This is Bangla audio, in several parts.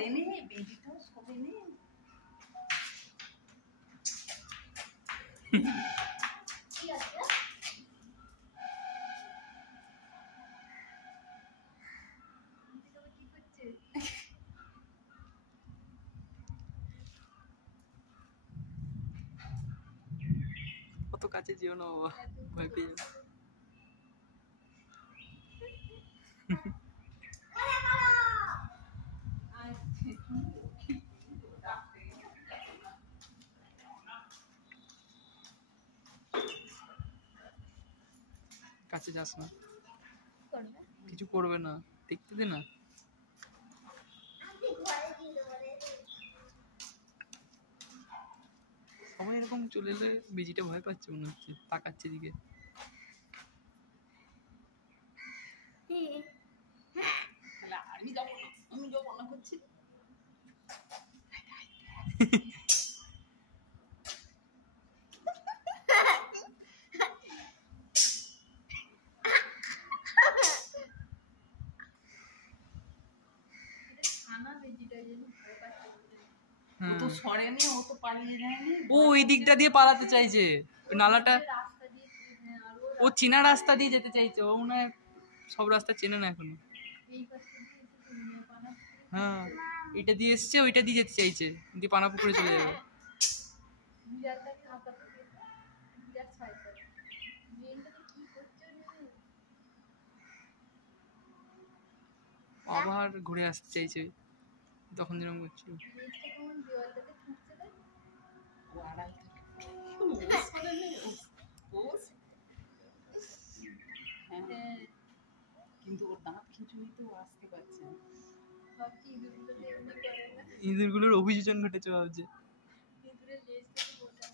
সরে নে বেবিটাও সরে নে কি আছে কি করছে কত কাছে যেও না বাবা ভয় পেয়ে যাবে কাছে যাস না করবে কিছু করবে না দেখতে দে না আমি ঘরে দিয়ে দেবো রে সবাই এরকম চলে এলে বিজিটা ভয় পাচ্ছে মনে হচ্ছে তাকাচ্ছে দিকে তাহলে আমি যাবো না করছি খানা বেজিটা যেন ভয় পাচ্ছে ও তো সরে নে ও তো পালিয়ে যায়নি ও ওই দিকটা দিয়ে পালাতে চাইছে ওই নালাটা রাস্তা দিয়ে আরো ও চেনা রাস্তা দিয়ে যেতে চাইছে ও মনে হয় সব রাস্তা চেনে না এখনো এই পাশে দিয়ে তুমি পানা হ্যাঁ এটা দিয়ে এসছে ওইটা দিয়ে যেতে চাইছে দিয়ে পানা পুকুরে চলে যাবে বিড়ালটা খাতা থেকে বিরাট ছয়টা মেয়েটাকে কি করছো রে আবার ঘুরে আসতে চাইছে তখন যেরকম করছিল মেয়েটা কেমন দেওয়ালটাতে ঠুকছে রে ও আড়াল ও সরে নে ও হ্যাঁ কিন্তু ওর দাঁত খিঁচুনিতে ও আসতে পারছে না ভাবছি ইঁদুরগুলো এমনি করে না ইঁদুরগুলোর অভিযোজন ঘটেছে ভাবছে ইঁদুরের লেজ থেকে মোটা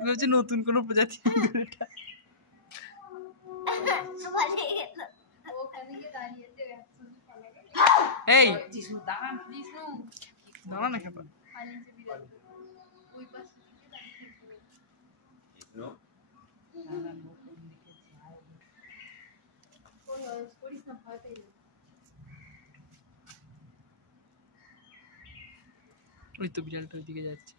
ভাবছে নতুন কোনো প্রজাতি ইঁদুর এটা ওখানে গিয়ে দাঁড়িয়েছে একসঙ্গে পালাবে এই জিষ্ণু দাঁড়ান বিষ্ণু দাঁড়া না খেপা পালিয়েছে বিড়াল ওই পাশে থেকে দাঁড়িয়ে পড়ে দাঁড়ান ও কোন দিকে যায় করিস না ভয় পেয়ে যাবে ওই তো বিড়ালটার দিকে যাচ্ছে